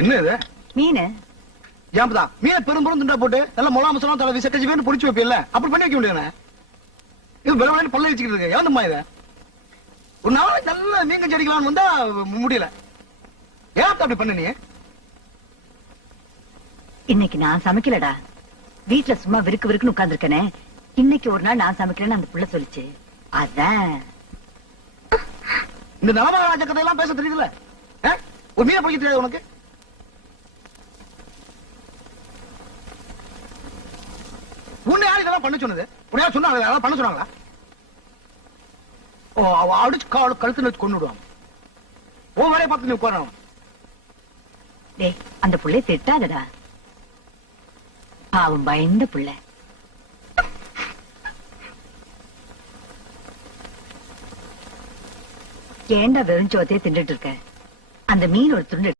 என்ன இது? மீன். ஏன்பதா மீனை பெரும்புறம் துண்டா போட்டு நல்லா மொளா மசாலா தலை விசக்கச்சி வேணும் பொடிச்சு வைப்பில்ல, அப்படி பண்ணி வைக்க முடியாது. இது விளவாடி பல்ல வச்சுக்கிட்டு இருக்கு. ஏந்தம்மா இத ஒரு நாளைக்கு நல்ல மீன் கஞ்சி அடிக்கலாம்னு வந்தா முடியல. ஏன் அப்படி பண்ண நீ? இன்னைக்கு நான் சமைக்கலடா, வீட்டுல சும்மா விருக்கு விருக்குன்னு உட்கார்ந்துருக்கனே. இன்னைக்கு ஒரு நாள் நான் சமைக்கிறேன்னு அந்த புள்ள சொல்லிச்சு, அதான். இந்த நலமகாராஜ கதையெல்லாம் பேச தெரியுதுல? ஒரு மீனை பிடிக்க தெரியாது உனக்கு? உன்னை யார் இதெல்லாம் பண்ண சொன்னது? உன்னை யார் சொன்னாங்க? அதெல்லாம் பண்ண சொன்னாங்களா? ஓ, அவ அடிச்சு கழுத்துல வச்சு கொண்டு விடுவாங்க. ஓ வேலையை பார்த்து நீ உட்காரணும். டேய், அந்த புள்ளைய திட்டாதடா, பாவம் பயந்த புள்ள. ஏண்டா வெறும் சோத்தையே தின்னுட்டு இருக்க? அந்த மீன் ஒரு துண்டு